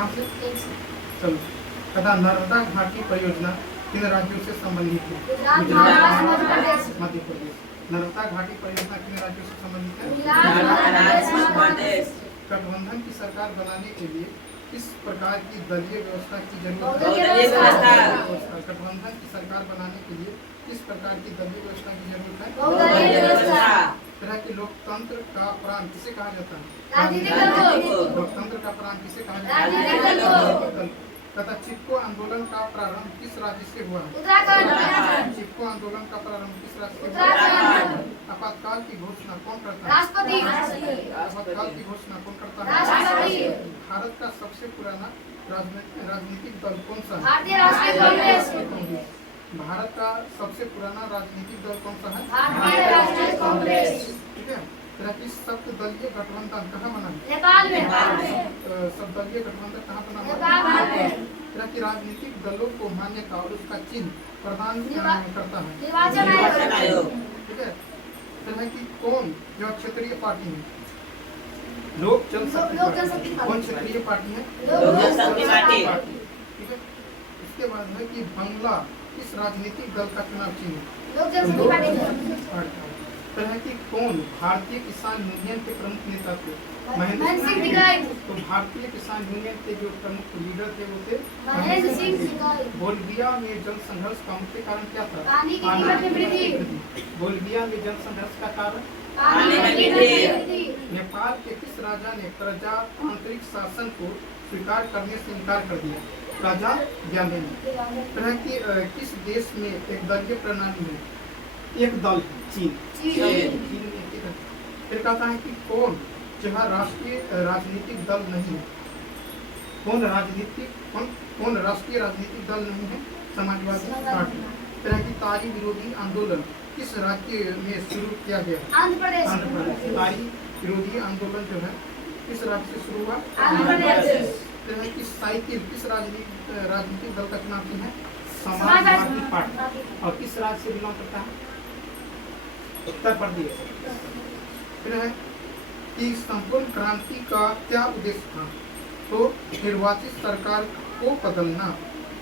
कहाँ से? चलो, तथा नर्मदा घाटी परियोजना किन राज्यों से संबंधित है? गुजरात, मध्य प्रदेश। नर्मदा घाटी परियोजना किन राज्यों से संबंधित है? गठबंधन की सरकार बनाने के लिए किस प्रकार की दलीय व्यवस्था की जरूरत है? गठबंधन की सरकार बनाने के लिए किस प्रकार की दलीय व्यवस्था की जरूरत है? तरह के लोकतंत्र का प्राण किसे कहा जाता है? लोकतंत्र का प्राण किसे कहा जाता है? तथा चिपको आंदोलन का प्रारंभ किस राज्य से हुआ? चिपको आंदोलन का प्रारंभ किस राज्य से हुआ? आपातकाल की घोषणा कौन करता है? आपातकाल की घोषणा कौन करता है? भारत का सबसे पुराना राजनीतिक दल कौन सा है? भारत का सबसे पुराना राजनीतिक दल कौन सा है? ठीक है। सब दलीय गठबंधन कहाँ बना है? नेपाल में। सब दलीय गठबंधन कहाँ बना है? तरह की राजनीतिक दलों को मान्यता और उसका चिन्ह प्रदान करता है निर्वाचन आयोग। ठीक है। तरह की कौन जो क्षेत्रीय पार्टी है? लोक जनशक्ति पार्टी। कौन क्षेत्रीय पार्टी है? लोक जनशक्ति पार्टी। ठीक है। इसके बाद है कि बंगला किस राजनीतिक दल का चुनाव चिन्ह? लोक जनशक्ति पार्टी। तरह की कौन भारतीय किसान यूनियन के प्रमुख नेता थे? महेंद्र सिंह दिगाई। तो भारतीय किसान यूनियन के जो प्रमुख लीडर थे वो थे महेंद्र सिंह दिगाई। बोलिविया में जल संघर्ष का मुख्य कारण क्या था? पानी की कीमत में वृद्धि। बोलिविया में जल संघर्ष का कारण पानी की वृद्धि। नेपाल के किस राजा ने प्रजातांत्रिक शासन को स्वीकार करने से इनकार कर दिया? राजा ज्ञानेन्द्र। तरह की किस देश में एक दलीय प्रणाली में एक दल है? चीन। फिर कहता है कि कौन जहाँ राष्ट्रीय राजनीतिक दल नहीं है? कौन राष्ट्रीय राजनीतिक दल नहीं है? समाजवादी पार्टी। तरह की तारी विरोधी आंदोलन किस राज्य में शुरू किया गया? आंध्र प्रदेश। तारी विरोधी आंदोलन जो है किस राज्य से शुरू हुआ? आंध्र प्रदेश। तरह की साइकिल किस राजनीतिक दल का चुनाव चिन्ह है? समाजवादी पार्टी। और किस राज्य से बिलोंग करता है? उत्तर प्रदेश। फिर है कि संपूर्ण क्रांति का क्या उद्देश्य था? तो निर्वाचित सरकार को बदलना।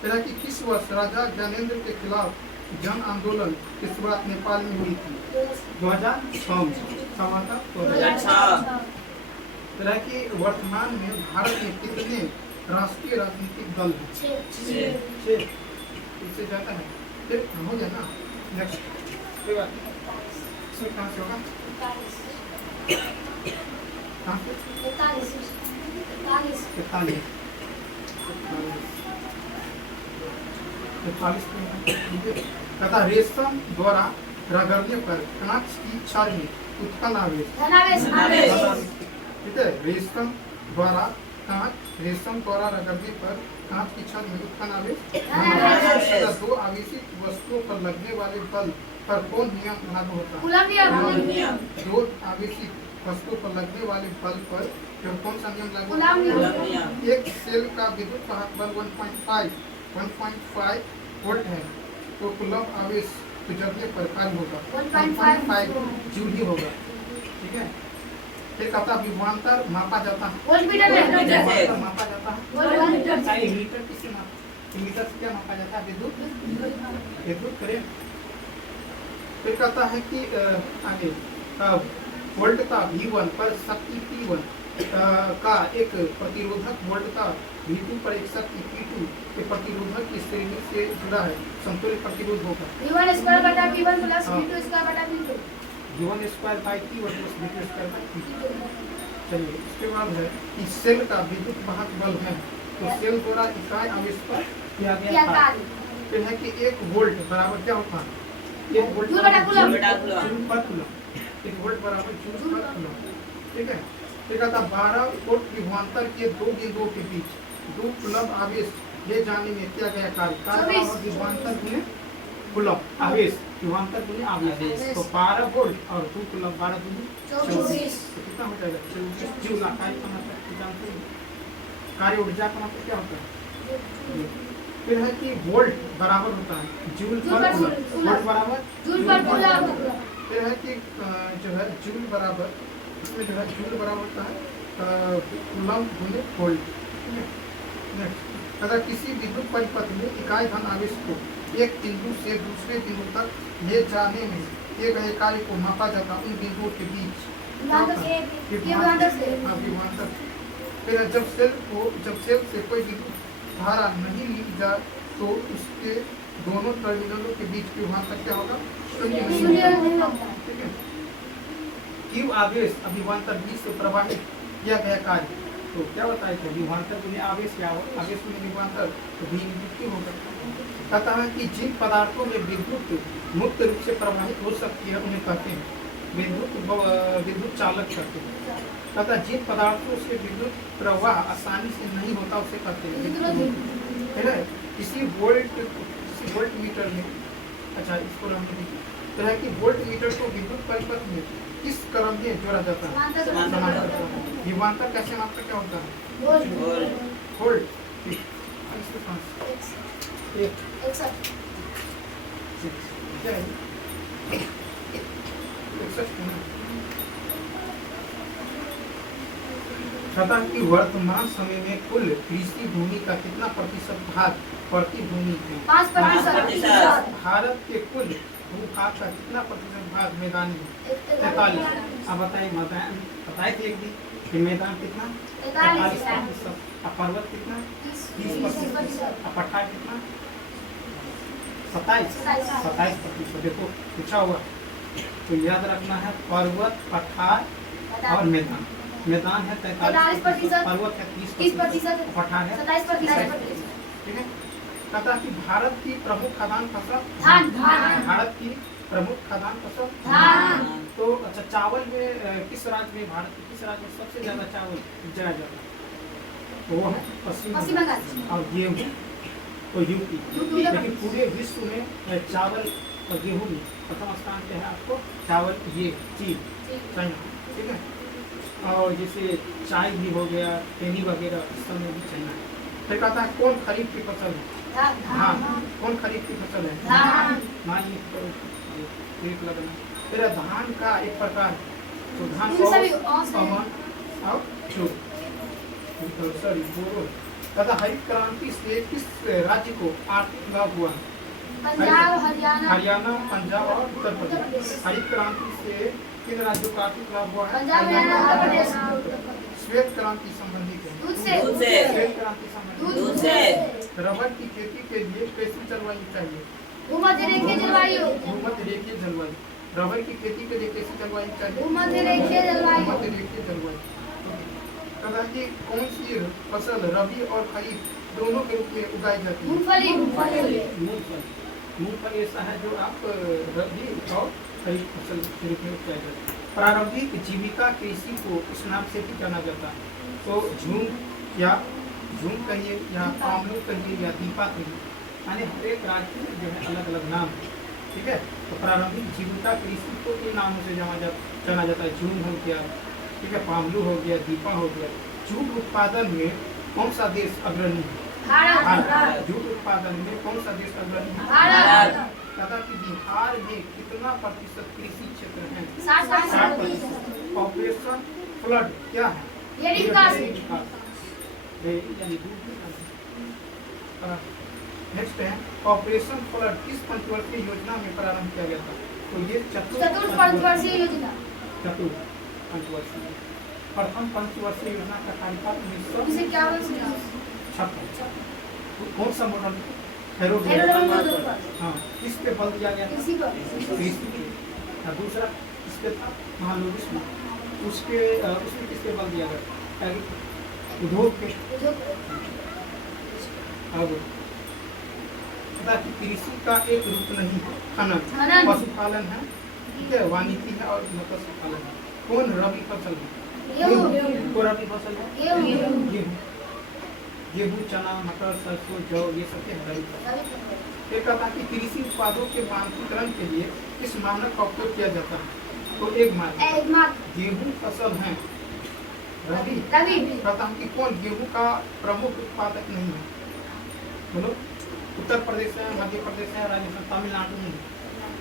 तरह की किस वर्ष राजा ज्ञानेन्द्र के खिलाफ जन आंदोलन की शुरुआत नेपाल में हुई थी? 2006 में। तरह की वर्तमान में भारत में कितने राष्ट्रीय राजनीतिक दल हैं? 6। इससे ज्यादा है फिर हो जाए ना। नेक्स्ट कहाँ से होगा? 43 तथा रेशम द्वारा रगड़ने पर कांच की छड़ में उत्पन्न आवेश। ठीक है। रेशम द्वारा रगड़ने पर कांच की छड़ में उत्पन्न आवेश। दो आवेशित वस्तुओं पर लगने वाले बल पर कौन नियम लागू होता है? दो आवेशित वस्तुओं पर लगने वाले बल पर कौन सा नियम लागू होता है? एक सेल का विद्युत वाहक बल 1.5 वोल्ट है तो कूलम आवेश गुजरने पर कार्य होगा 1.5 जूल ही होगा। ठीक है। फिर कहता विभवांतर मापा जाता है? मापा जाता है मीटर किससे मीटर से क्या मापा जाता है? विद्युत करेंट। फिर कहता है कि आगे वोल्टता V1 पर शक्ति P1 का एक प्रतिरोधक वोल्टता V2 पर एक शक्ति P2 के प्रतिरोधक की श्रेणी से जुड़ा है, समतुल्य प्रतिरोध होगा V1 स्क्वायर बटा P1 प्लस V2 स्क्वायर बटा P2। V1 square by P1 plus V2 square by P2। चलिए इसके बाद है कि सेल का विद्युत वाहक बल है तो सेल द्वारा इकाई आवेश पर किया गया कार्य। फिर है कि 1 वोल्ट बराबर क्या होता है? 1 वोल्ट जूल पर कूलम। 1 वोल्ट बराबर जूल पर कूलम। ठीक है। फिर कहता 12 वोल्ट विभवांतर के दो बिंदुओं के बीच 2 कूलम आवेश ले जाने में किया गया कार्य विभवांतर गुने कूलम आवेश विभवांतर गुने आवेश। तो 12 वोल्ट और 2 कूलम 12 दूनी 24। कितना हो जाएगा? 24 जूल। कार्य ऊर्जा का मतलब क्या होता है? फिर है कि वोल्ट बराबर होता है जूल पर कूलम। वोल्ट बराबर जूल पर कूलम। फिर है कि जो है जूल बराबर इसमें जो है जूल बराबर होता है कूलम गुने वोल्ट। अगर किसी विद्युत परिपथ में इकाई धन आवेश को एक बिंदु से दूसरे बिंदु तक ले जाने में किए गए कार्य को मापा जाता उन बिंदुओं के बीच विभवांतर। फिर जब सेल से कोई विद्युत धारा नहीं ली जाए तो उसके दोनों टर्मिनलों के बीच विभवांतर क्या होगा? शून्य नहीं होगा। ठीक है। क्यू आवेश अभिवांतर बीच से प्रवाहित किया गया कार्य तो क्या बताया था? विभवांतर में आवेश क्या हो? आवेश में विभवांतर तो भी क्यों होगा? कहता है कि जिन पदार्थों में विद्युत मुक्त रूप से प्रवाहित हो सकती है उन्हें कहते हैं विद्युत चालक कहते हैं। कहता है जिन पदार्थों से विद्युत प्रवाह आसानी से नहीं होता उसे कहते हैं। किसी वोल्ट मीटर में, अच्छा इसको हमने तो है कि वोल्ट मीटर को विद्युत परिपथ में किस क्रम में जोड़ा जाता है? समांतर। विभवांतर कैसे मापते क्या होता है? वोल्ट। कहता है कि वर्तमान समय में कुल कृषि भूमि का कितना प्रतिशत भाग प्रति भूमि है? 5%। भारत के कुल भूभाग का कितना प्रतिशत भाग मैदानी है? 43। अब बताए थे एक दिन कि मैदान कितना? 43%। अब पर्वत कितना? 30%। अब पठार कितना? 27%। देखो पूछा हुआ तो याद रखना है पर्वत, पठार और मैदान। मैदान है 43%, पर्वत है 30%, पठार है 27%। ठीक है। कहता है कि भारत की प्रमुख खाद्यान्न फसल धान। भारत की प्रमुख खाद्यान्न फसल धान। तो अच्छा चावल में किस राज्य में, भारत के किस राज्य में सबसे ज्यादा चावल उगाया जाता है? तो वो है पश्चिम बंगाल। और गेहूँ तो यूपी। लेकिन पूरे विश्व में चावल और गेहूँ में प्रथम स्थान पे है आपको चावल, ये चीन, चाइना। ठीक है। और जैसे चाय भी हो गया, तेनी वगैरह इस समय भी चाइना है। फिर कहता है कौन खरीफ की फसल है? धान। कौन खरीफ की फसल है? धान। लगना। फिर धान का एक प्रकार तो धान और हरित क्रांति से किस राज्य को आर्थिक लाभ हुआ? पंजाब, हरियाणा, पंजाब और उत्तर प्रदेश। हरित क्रांति से किन राज्यों को आर्थिक लाभ हुआ है? श्वेत क्रांति संबंधी श्वेत क्रांति संबंधी रबर की खेती के लिए कैसी जलवायु चाहिए? भूमध्य रेखीय जलवायु। भूमध्य रेखीय जलवायु। रबर की खेती के लिए कैसी जलवायु चाहिए? भूमध्य रेखीय जलवायु। भूमध्य रेखीय जलवायु। कहता है कि कौन सी फसल रबी और खरीफ दोनों के रूप में उगाई जाती है? मूंगफली। मूंगफली ऐसा है जो आप रबी और खरीफ फसल के रूप में उगाई जाती है। प्रारंभिक जीविका कृषि को इस नाम से भी जाना जाता है। तो झूम कहिए या पामलू कहिए या दीपा कहिए, यानी हर एक राज्य में जो है अलग अलग नाम है। ठीक है। तो प्रारंभिक जीविका कृषि को इन नामों से जाना जाता है। झूम हो गया, ठीक है, पामलू हो गया, दीपा हो गया। जूट उत्पादन में कौन सा देश अग्रणी है? भारत। जूट उत्पादन में कौन सा देश अग्रणी है? भारत। कहता कि बिहार में कितना प्रतिशत कृषि क्षेत्र है? 60%। ऑपरेशन फ्लड क्या है? नेक्स्ट है ऑपरेशन फ्लड किस पंचवर्षीय योजना में प्रारंभ किया गया था? तो ये चतुर्थ पंचवर्षीय योजना। चतुर्थ पंचवर्षीय प्रथम पंचवर्षीय योजना का कार्यकाल 1956। कौन सा मॉडल? हाँ, किस पे बल दिया गया? कृषि पे। दूसरा किस पे था? महालोगिस में। उसमें किस पे बल दिया गया? उद्योग पे। अब कृषि का एक रूप नहीं है खनन, पशुपालन है, ठीक है, वानिकी है और मत्स्य पालन है। कौन रबी फसल है? गेहूं। रबी फसल है गेहूं, चना, मटर, सरसों, जौ, ये सब रबी फसल। एक कहता कि कृषि उत्पादों के मानकीकरण के लिए किस मानक का उपयोग किया जाता है? तो एक मानक गेहूं फसल है रबी। कहता हूँ कि कौन गेहूं का प्रमुख उत्पादक नहीं है? बोलो। उत्तर प्रदेश है, मध्य प्रदेश है, राजस्थान, तमिलनाडु नहीं है।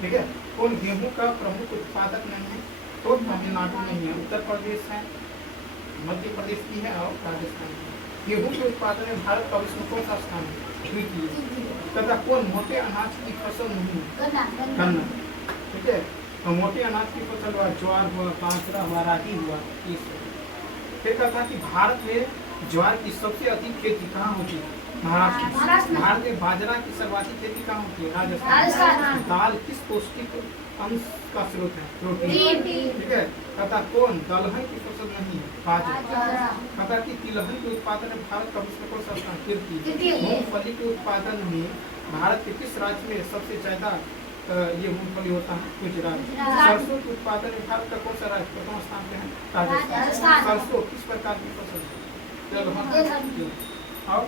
ठीक है। कौन गेहूं का प्रमुख उत्पादक नहीं है? तो तमिलनाडु नहीं है, उत्तर प्रदेश है, मध्य प्रदेश की है और राजस्थान की। गेहूं के उत्पादन में भारत का विश्व में कौन सा स्थान है? तृतीय। तथा कौन मोटे अनाज की फसल नहीं? गन्ना। ठीक है, तो मोटे अनाज की फसल हुआ ज्वार हुआ, बाजरा हुआ, रागी हुआ, ये सब। फिर कहा कि भारत में ज्वार की सबसे अधिक खेती कहाँ होती है? महाराष्ट्र। भारत में बाजरा की सर्वाधिक खेती कहाँ होती है? राजस्थान। दाल किस पौष्टिक अंश का स्रोत है? प्रोटीन। ठीक है, तथा कौन दलहन की फसल नहीं है? बाजरा। तथा कि तिलहन के उत्पादन में भारत का विश्व में कौन सा स्थान? तृतीय। मूंगफली के उत्पादन में भारत के किस राज्य में सबसे ज्यादा ये मूंगफली होता है? गुजरात। सरसों के उत्पादन में भारत का कौन सा राज्य प्रथम स्थान पे है? राजस्थान। सरसों किस प्रकार की फसल है? और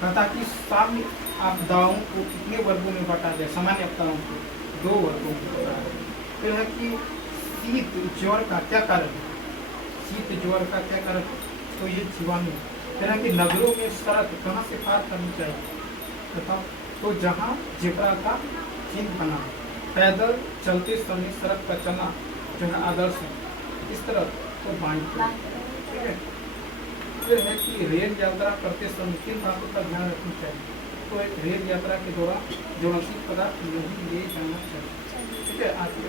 तथा कि सामान्य आपदाओं को कितने वर्गों में बांटा जाए? सामान्य आपदाओं को 2 वर्गों में बांटा जाए। फिर है कि शीत ज्वर का क्या कारण है? शीत ज्वर का क्या कारण है? तो ये जीवाणु। फिर है कि नगरों में सड़क कहाँ से पार करनी चाहिए? बताओ। तो जहाँ जेब्रा का चिन्ह बना, पैदल चलते समय सड़क पर चलना जो है आदर्श है। इस तरह तो बाएं। ठीक है, फिर है कि रेल यात्रा करते समय किन बातों का ध्यान रखना चाहिए? तो एक रेल यात्रा के दौरान ज्वलनशील पदार्थ नहीं ले जाना चाहिए। ठीक है, आज के